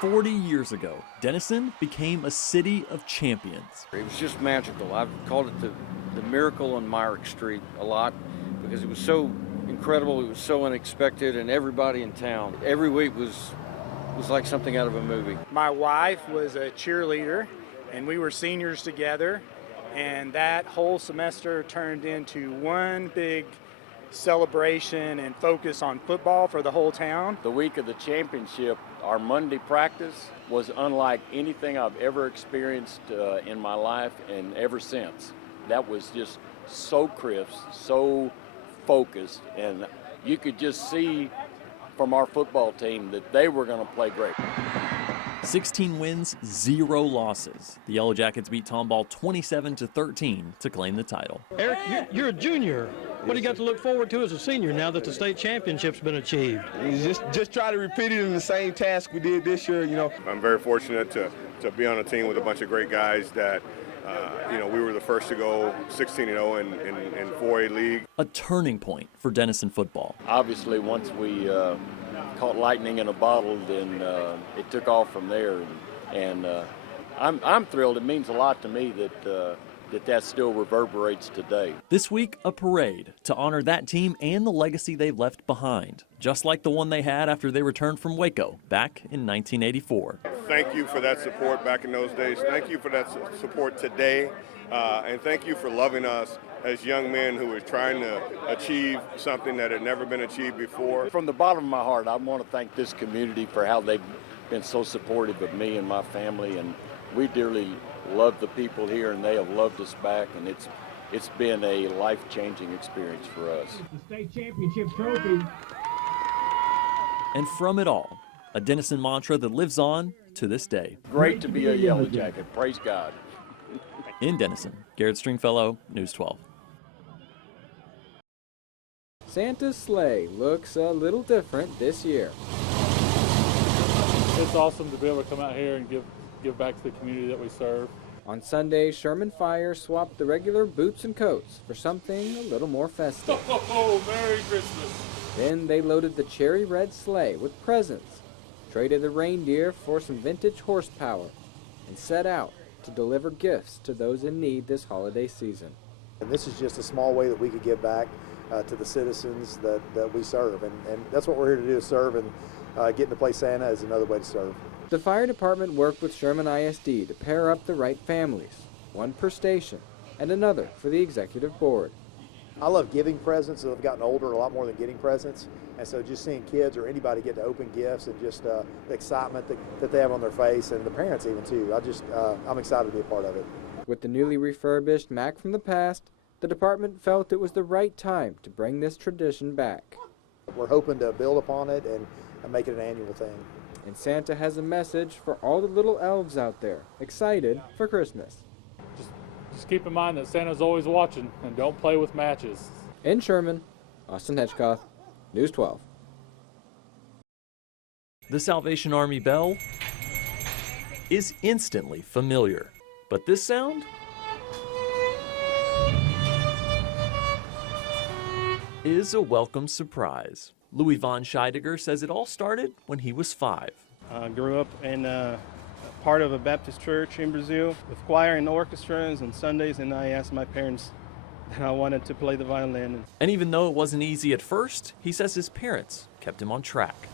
40 years ago, Denison became a city of champions. It was just magical. I've called it the miracle on Myrick Street a lot because it was so incredible, it was so unexpected, and everybody in town, every week was like something out of a movie. My wife was a cheerleader, and we were seniors together, and that whole semester turned into one big celebration and focus on football for the whole town. The week of the championship, our Monday practice was unlike anything I've ever experienced in my life and ever since. That was just so crisp, so focused, and you could just see from our football team that they were going to play great. 16 wins, 0 losses. The Yellow Jackets beat Tomball 27-13 to claim the title. Eric, you're a junior. What do you got to look forward to as a senior now that the state championship's been achieved? Just try to repeat it in the same task we did this year, you know. I'm very fortunate to be on a team with a bunch of great guys that, we were the first to go 16-0 in 4A league. A turning point for Denison football. Obviously, once we caught lightning in a bottle, then it took off from there. And I'm thrilled. It means a lot to me that still reverberates today. This week, a parade to honor that team and the legacy they left behind, just like the one they had after they returned from Waco back in 1984. Thank you for that support back in those days. Thank you for that support today. And thank you for loving us as young men who are trying to achieve something that had never been achieved before. From the bottom of my heart, I want to thank this community for how they've been so supportive of me and my family, and we dearly love the people here, and they have loved us back, and it's been a life-changing experience for us. The state championship trophy. And from it all, a Denison mantra that lives on to this day. Great to be a Yellow Jacket. Praise God. In Denison, Garrett Stringfellow, News 12. Santa's sleigh looks a little different this year. It's awesome to be able to come out here and give back to the community that we serve. On Sunday, Sherman Fire swapped the regular boots and coats for something a little more festive. Oh, Merry Christmas! Then they loaded the cherry red sleigh with presents, traded the reindeer for some vintage horsepower, and set out to deliver gifts to those in need this holiday season. And this is just a small way that we could give back to the citizens that we serve, and that's what we're here to do, is serve, and getting to play Santa is another way to serve. The fire department worked with Sherman ISD to pair up the right families, one per station, and another for the executive board. I love giving presents. I've gotten older a lot more than getting presents, and so just seeing kids or anybody get to open gifts and just the excitement that they have on their face, and the parents even too. I'm excited to be a part of it. With the newly refurbished Mack from the past, the department felt it was the right time to bring this tradition back. We're hoping to build upon it and make it an annual thing. And Santa has a message for all the little elves out there, excited for Christmas. Just keep in mind that Santa's always watching, and don't play with matches. In Sherman, Austin Hedgecoth, News 12. The Salvation Army bell is instantly familiar, but this sound is a welcome surprise. Louis Von Scheidegger says it all started when he was 5. I grew up in part of a Baptist church in Brazil with choir and orchestras on Sundays, and I asked my parents that I wanted to play the violin. And even though it wasn't easy at first, he says his parents kept him on track.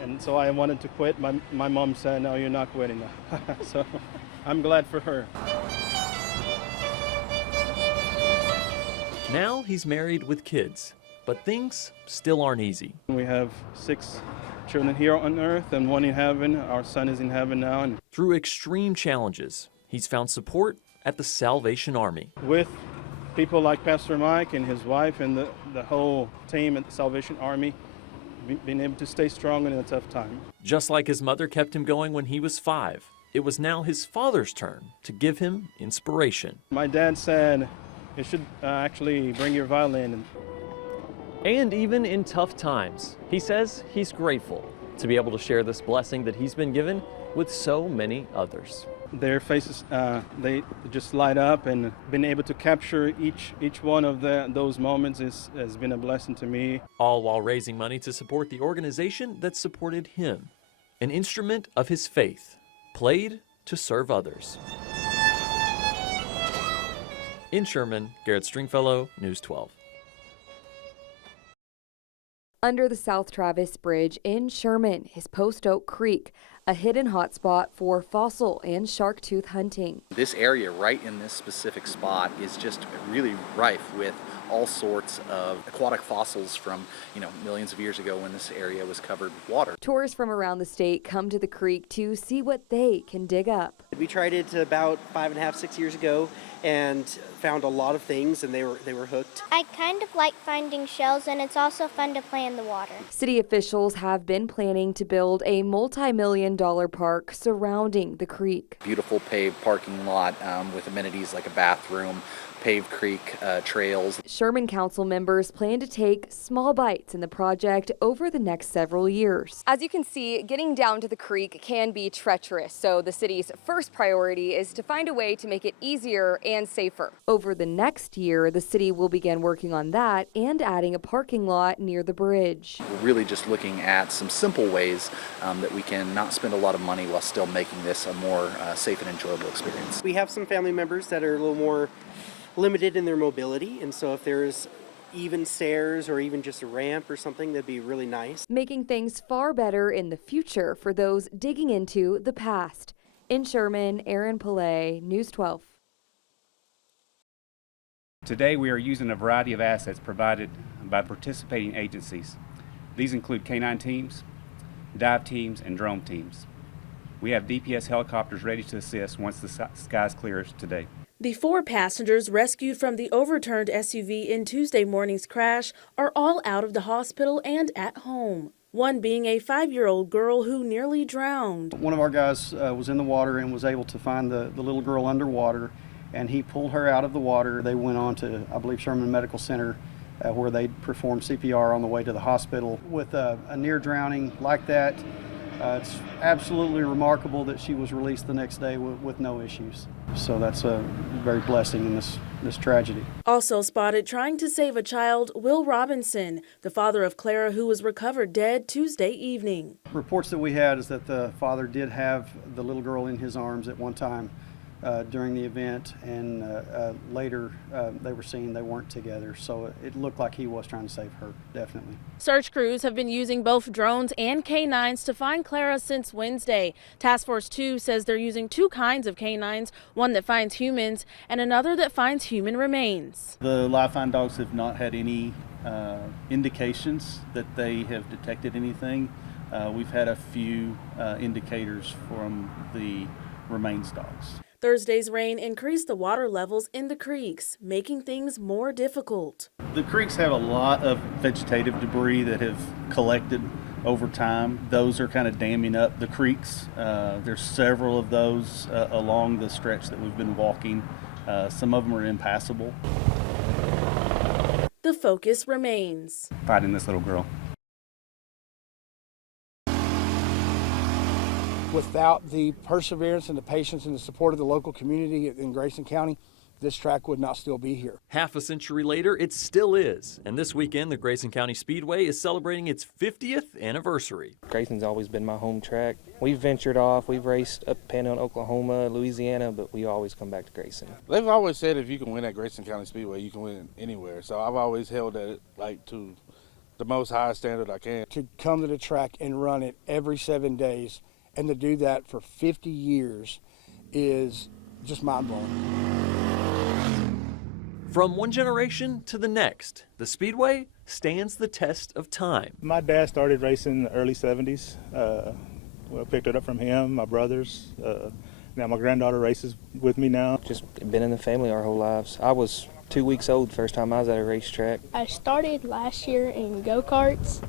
And so I wanted to quit. My mom said, "No, you're not quitting." So I'm glad for her. Now he's married with kids, but things still aren't easy. We have 6 children here on earth and 1 in heaven. Our son is in heaven now. And through extreme challenges, he's found support at the Salvation Army. With people like Pastor Mike and his wife and the whole team at the Salvation Army, being able to stay strong in a tough time. Just like his mother kept him going when he was 5, it was now his father's turn to give him inspiration. My dad said, "You should actually bring your violin." And even in tough times, he says he's grateful to be able to share this blessing that he's been given with so many others. Their faces, they just light up, and being able to capture each one of those moments has been a blessing to me. All while raising money to support the organization that supported him, an instrument of his faith, played to serve others. In Sherman, Garrett Stringfellow, News 12. Under the South Travis Bridge in Sherman is Post Oak Creek, a hidden hotspot for fossil and shark tooth hunting. This area right in this specific spot is just really rife with all sorts of aquatic fossils from, millions of years ago when this area was covered with water. Tourists from around the state come to the creek to see what they can dig up. We tried it about 5.5, 6 years ago and found a lot of things, and they were hooked. I kind of like finding shells, and it's also fun to play in the water. City officials have been planning to build a multi-million-dollar park surrounding the creek. Beautiful paved parking lot with amenities like a bathroom, paved creek trails. Sherman Council members plan to take small bites in the project over the next several years. As you can see, getting down to the creek can be treacherous, so the city's first priority is to find a way to make it easier and safer. Over the next year, the city will begin working on that and adding a parking lot near the bridge. We're really just looking at some simple ways that we can not spend a lot of money while still making this a more safe and enjoyable experience. We have some family members that are a little more limited in their mobility, and so if there's even stairs or even just a ramp or something, that'd be really nice. Making things far better in the future for those digging into the past. In Sherman, Aaron Pillay, News 12. Today we are using a variety of assets provided by participating agencies. These include K-9 teams, dive teams, and drone teams. We have DPS helicopters ready to assist once the skies clear today. The 4 passengers rescued from the overturned SUV in Tuesday morning's crash are all out of the hospital and at home. One being a 5-year-old girl who nearly drowned. One of our guys was in the water and was able to find the little girl underwater, and he pulled her out of the water. They went on to, I believe, Sherman Medical Center, where they performed CPR on the way to the hospital. With a near drowning like that, it's absolutely remarkable that she was released the next day with no issues. So that's a very blessing in this tragedy. Also spotted trying to save a child, Will Robinson, the father of Clara, who was recovered dead Tuesday evening. Reports that we had is that the father did have the little girl in his arms at one time during the event, and later they were seen they weren't together, so it looked like he was trying to save her, definitely. Search crews have been using both drones and K-9s to find Clara since Wednesday. Task Force 2 says they're using 2 kinds of K-9s, one that finds humans and another that finds human remains. The live find dogs have not had any indications that they have detected anything. We've had a few indicators from the remains dogs. Thursday's rain increased the water levels in the creeks, making things more difficult. The creeks have a lot of vegetative debris that have collected over time. Those are kind of damming up the creeks. There's several of those along the stretch that we've been walking. Some of them are impassable. The focus remains finding this little girl. Without the perseverance and the patience and the support of the local community in Grayson County, this track would not still be here. Half a century later, it still is. And this weekend, the Grayson County Speedway is celebrating its 50th anniversary. Grayson's always been my home track. We've ventured off. We've raced up Panhandle, Oklahoma, Louisiana, but we always come back to Grayson. They've always said if you can win at Grayson County Speedway, you can win anywhere. So I've always held it to the most high standard I can. To come to the track and run it every 7 days, and to do that for 50 years is just mind-blowing. From one generation to the next, the Speedway stands the test of time. My dad started racing in the early 70s. I picked it up from him, my brothers. Now my granddaughter races with me now. Just been in the family our whole lives. I was 2 weeks old the first time I was at a racetrack. I started last year in go-karts,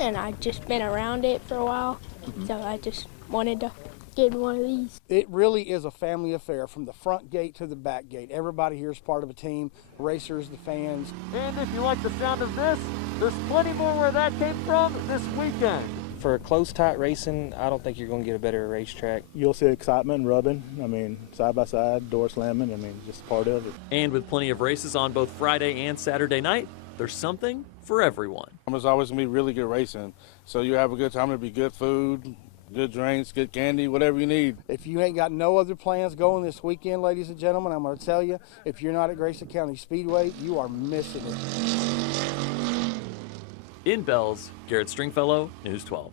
and I've just been around it for a while. So I just wanted to get one of these. It really is a family affair from the front gate to the back gate. Everybody here is part of a team, racers, the fans. And if you like the sound of this, there's plenty more where that came from this weekend. For close, tight racing, I don't think you're going to get a better racetrack. You'll see excitement and rubbing. I mean, side by side, door slamming. I mean, just part of it. And with plenty of races on both Friday and Saturday night, there's something for everyone. There's always going to be really good racing. So you have a good time. There'll be good food, good drinks, good candy, whatever you need. If you ain't got no other plans going this weekend, ladies and gentlemen, I'm going to tell you, if you're not at Grayson County Speedway, you are missing it. In Bells, Garrett Stringfellow, News 12.